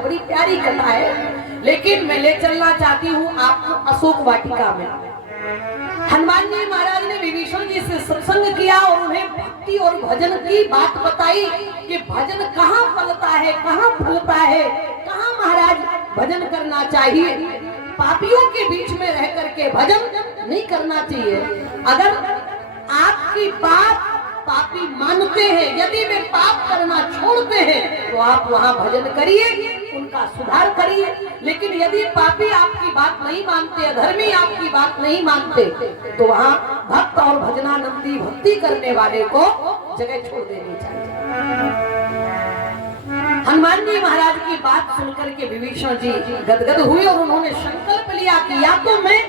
कथा, बड़ी प्यारी कथा है, लेकिन मैं ले चलना चाहती हूँ आपको अशोक वाटिका में। हनुमान जी महाराज ने विभीषण जी से सत्संग किया और उन्हें भक्ति और भजन की बात बताई कि भजन कहाँ फलता है, कहाँ फलता है, कहाँ महाराज भजन करना चाहिए। पापियों के बीच में रह करके भजन नहीं करना चाहिए। अगर आपकी बात पापी मानते हैं, यदि वे पाप करना छोड़ते हैं तो आप वहां भजन करिए, उनका सुधार करिए। लेकिन यदि पापी आपकी बात नहीं मानते, अधर्मी आपकी बात नहीं मानते, तो वहां भक्त और भजनानंदी भक्ति करने वाले को जगह छोड़ देनी चाहिए। हनुमान जी महाराज की बात सुनकर के विभीषण जी गदगद हुए और उन्होंने संकल्प लिया कि या तो मैं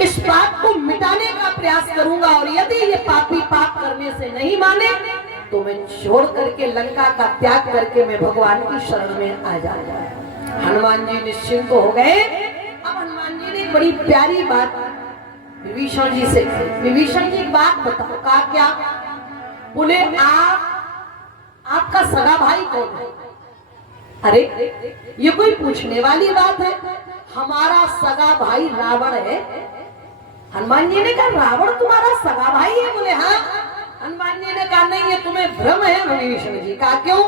इस पाप को मिटाने का प्रयास करूंगा और यदि ये पापी पाप करने से नहीं माने तो मैं छोड़ करके लंका का त्याग करके मैं भगवान की शरण में आ जाऊंगा। हनुमान जी निश्चिंत हो गए। अब हनुमान जी ने बड़ी प्यारी बात विभीषण जी से कही। विभीषण जी बात बताओ, कहा क्या? बोले आपका सगा भाई कौन है? अरे ये कोई पूछने वाली बात है? हमारा सगा भाई रावण है। हनुमान जी ने कहा रावण तुम्हारा सगा भाई है? बोले हाँ। हनुमान जी ने कहा नहीं, ये तुम्हें भ्रम है। विभीषण जी कहा क्यों?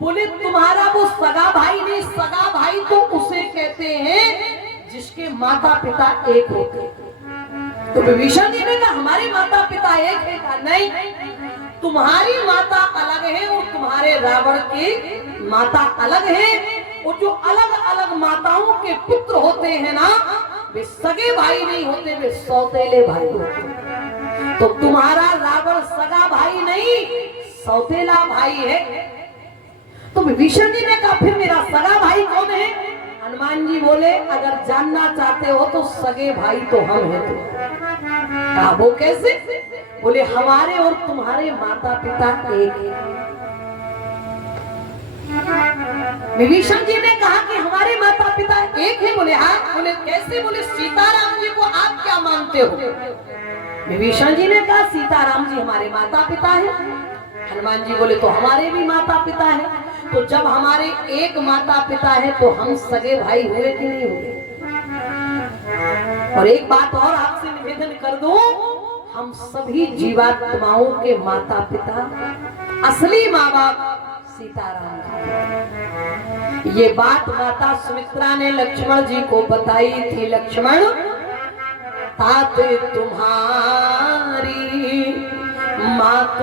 बोले तुम्हारा वो सगा भाई नहीं, सगा भाई तो उसे कहते हैं जिसके माता पिता एक होते। तो विभीषण जी ने कहा हमारे माता पिता एक है? कहा नहीं, तुम्हारी माता अलग है और तुम्हारे रावण की माता अलग है। और जो अलग अलग माताओं के पुत्र होते हैं ना, वे सगे भाई नहीं होते, वे सौतेले भाई होते हैं। तो तुम्हारा रावण सगा भाई नहीं, सौतेला भाई है। तो विभीषण जी ने कहा फिर मेरा सगा भाई कौन है? हनुमान जी बोले अगर जानना चाहते हो तो सगे भाई तो हम हैं। कहा वो कैसे? बोले हमारे और तुम्हारे माता पिता एक है। विभीषण जी ने कहा कि हमारे माता पिता एक है? बोले हाँ। बोले कैसे? बोले सीताराम जी को आप क्या मानते हो? विभीषण जी ने कहा सीताराम जी हमारे माता पिता है। हनुमान जी बोले तो हमारे भी माता पिता है। तो जब हमारे एक माता पिता है तो हम सगे भाई हुए कि नहीं हुए? और एक बात और आपसे निवेदन कर दूं, हम सभी जीवात्माओं के माता पिता, असली माँ बाप सीताराम जी। ये बात माता सुमित्रा ने लक्ष्मण जी को बताई थी। लक्ष्मण तात तुम्हारी मात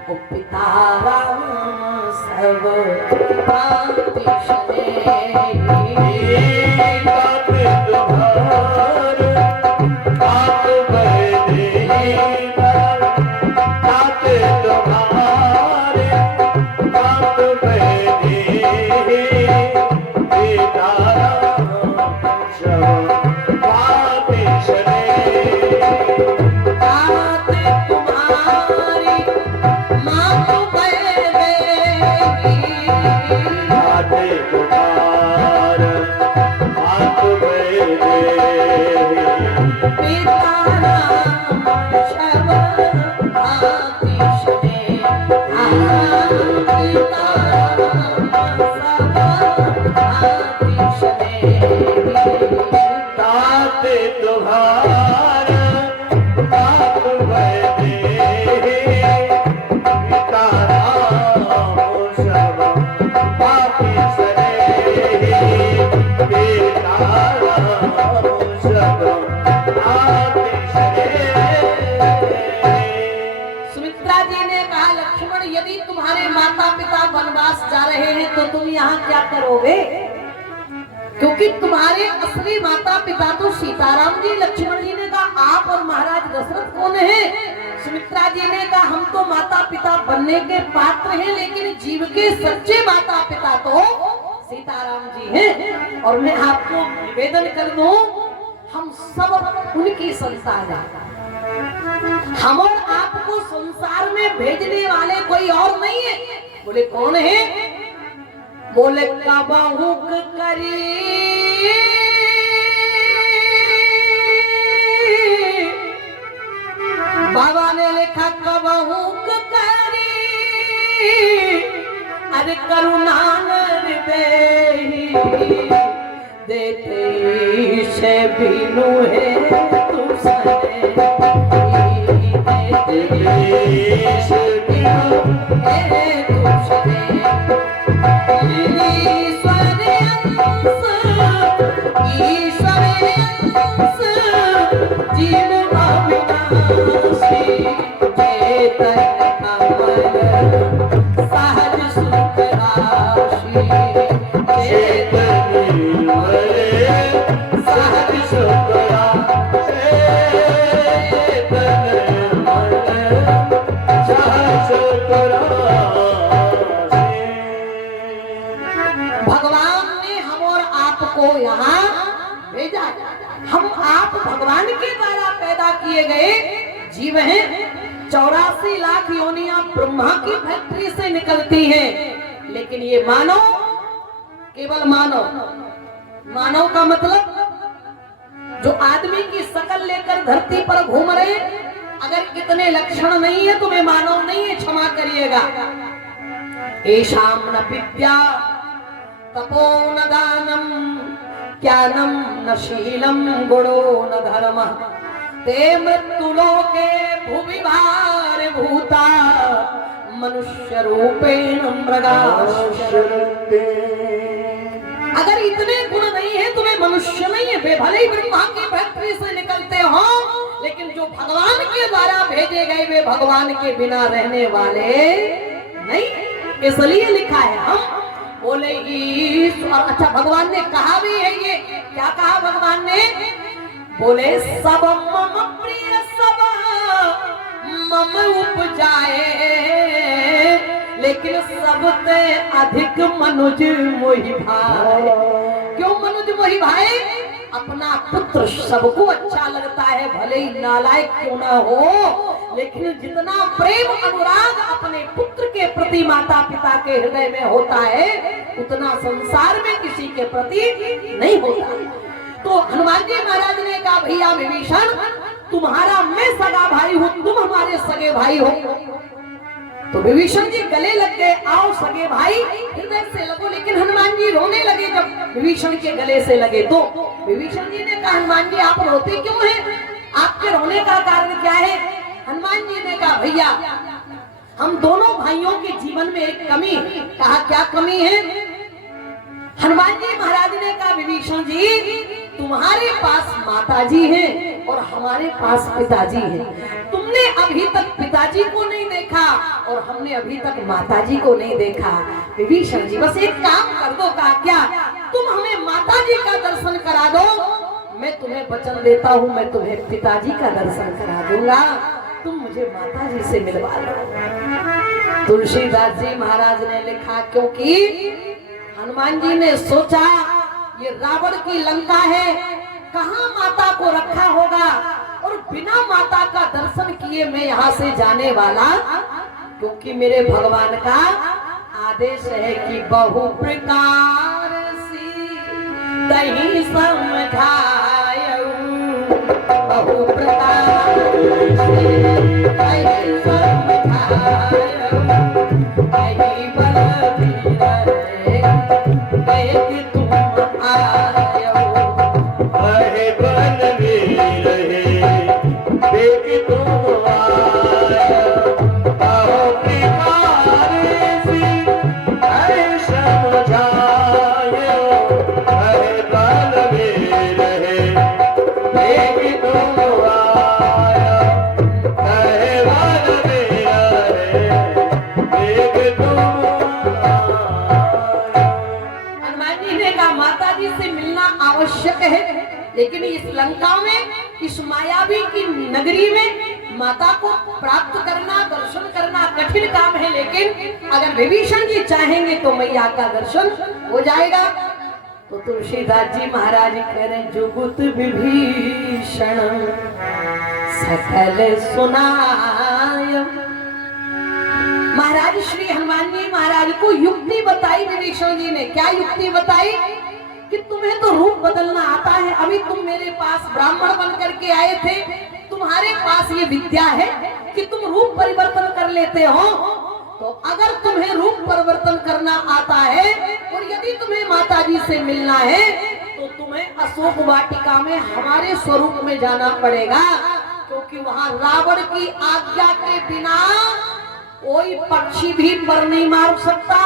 ओ पिता राम सब तो तुम यहाँ क्या करोगे? क्योंकि तुम्हारे असली माता पिता तो सीताराम जी। लक्ष्मण जी ने कहा आप और महाराज दशरथ कौन है? सुमित्रा जी ने कहा हम तो माता पिता बनने के पात्र हैं, लेकिन जीव के सच्चे माता पिता तो सीताराम जी हैं। और मैं आपको निवेदन कर दूं, हम सब उनकी संतान हैं। हम और आपको संसार में भेजने वाले कोई और नहीं है। बोले कौन है? बोले कबहुक करी बाबा ने लिखा कबहुक करी अरे करुणा देते से बिनु है तू सने देते से बिनु है तू सने ईश्वर अंश जीव अविनाशी चेतन कमल सहज सुख राशि चेतन सहज सुख राशि चेतन सहज सुख राशि। भगवान ने हम और आपको यहाँ भेजा। हम आप भगवान के द्वारा पैदा किए गए जीव हैं। 84 लाख योनियां ब्रह्मा की फैक्ट्री से निकलती हैं, लेकिन ये मानव, केवल मानव, मानव का मतलब जो आदमी की शकल लेकर धरती पर घूम रहे, अगर इतने लक्षण नहीं है तो वे मानव नहीं है, क्षमा करिएगा। एषाम न विद्या तपो न दानम ज्ञानम न शीलम गुणो न धर्म ते मृत्युलोके भुवि भार भूता मनुष्य रूपेण मृगाश्चरन्ते। अगर इतने गुण नहीं है तो वे मनुष्य नहीं है। वे भले ही ब्रह्मा की फैक्ट्री से निकलते हो, लेकिन जो भगवान के द्वारा भेजे गए वे भगवान के बिना रहने वाले नहीं। इसलिए लिखा है हम बोले ईश्वर। अच्छा, भगवान ने कहा भी है, ये क्या कहा भगवान ने? बोले सब मम प्रिय सब मम उपजाए, लेकिन सबसे अधिक मनुज मोहि भाए। क्यों मनुज मोहि भाए? अपना पुत्र सबको अच्छा लगता है, भले ही नालायक क्यों ना हो, लेकिन जितना प्रेम अनुराग अपने पुत्र के प्रति माता पिता के हृदय में होता है, उतना संसार में किसी के प्रति नहीं होता। तो हनुमान जी महाराज ने कहा, भैया विभीषण, तुम्हारा मैं सगा भाई हूँ, तुम हमारे सगे भाई हो। तो विभीषण जी गले लग गए, आओ सगे भाई हृदय से लगो। लेकिन हनुमान जी रोने लगे जब विभीषण के गले से लगे। तो विभीषण जी ने कहा, हनुमान जी आप रोते क्यों हैं? आपके रोने का कारण क्या है? हनुमान जी ने कहा, भैया हम दोनों भाइयों के जीवन में एक कमी है। कहा, क्या कमी है? हनुमान जी महाराज ने कहा, विभीषण जी तुम्हारे पास माताजी हैं और हमारे पास पिताजी हैं। तुमने अभी तक पिताजी को नहीं देखा और हमने अभी तक माताजी को नहीं देखा। विभीषण जी बस एक काम कर दो। कहा, क्या? तुम हमें माताजी का दर्शन करा दो, मैं तुम्हें वचन देता हूँ, मैं तुम्हें पिताजी का दर्शन करा दूंगा, तुम मुझे माताजी से मिलवा दो। तुलसीदास जी महाराज ने लिखा, क्योंकि हनुमान जी ने सोचा ये रावण की लंका है, कहाँ माता को रखा होगा, और बिना माता का दर्शन किए मैं यहाँ से जाने वाला, क्योंकि मेरे भगवान का आदेश है कि बहु प्रकार सी दही समझायऊ, बहु प्रकार से दही समझायऊ, दही बलबीर देख तुम आयऊ, अहे बलबीर देख तुम आयऊ, बहु प्रकार से दही समझायऊ, अहे बलबीर देख तुम आयऊ, अहे बलबीर देख तुम माताजी से मिलना आवश्यक है, लेकिन इस लंका में, इस मायावी की नगरी में माता को प्राप्त करना, दर्शन करना कठिन काम है। लेकिन अगर विभीषण जी चाहेंगे तो मैया का दर्शन हो जाएगा। तो तुलसीदास जी महाराज कह रहे, जुगुत विभीषण सकल सुनाय। महाराज श्री हनुमान जी महाराज को युक्ति बताई विभीषण जी ने। क्या युक्ति बताई? कि तुम्हें तो रूप बदलना आता है, अभी तुम मेरे पास ब्राह्मण बन करके आए थे, तुम्हारे पास ये विद्या है कि तुम रूप परिवर्तन कर लेते हो, तो अगर तुम्हें रूप परिवर्तन करना आता है और यदि तुम्हें माता जी से मिलना है तो तुम्हें अशोक वाटिका में हमारे स्वरूप में जाना पड़ेगा, क्योंकि वहां रावण की आज्ञा के बिना कोई पक्षी भी पर नहीं मार सकता।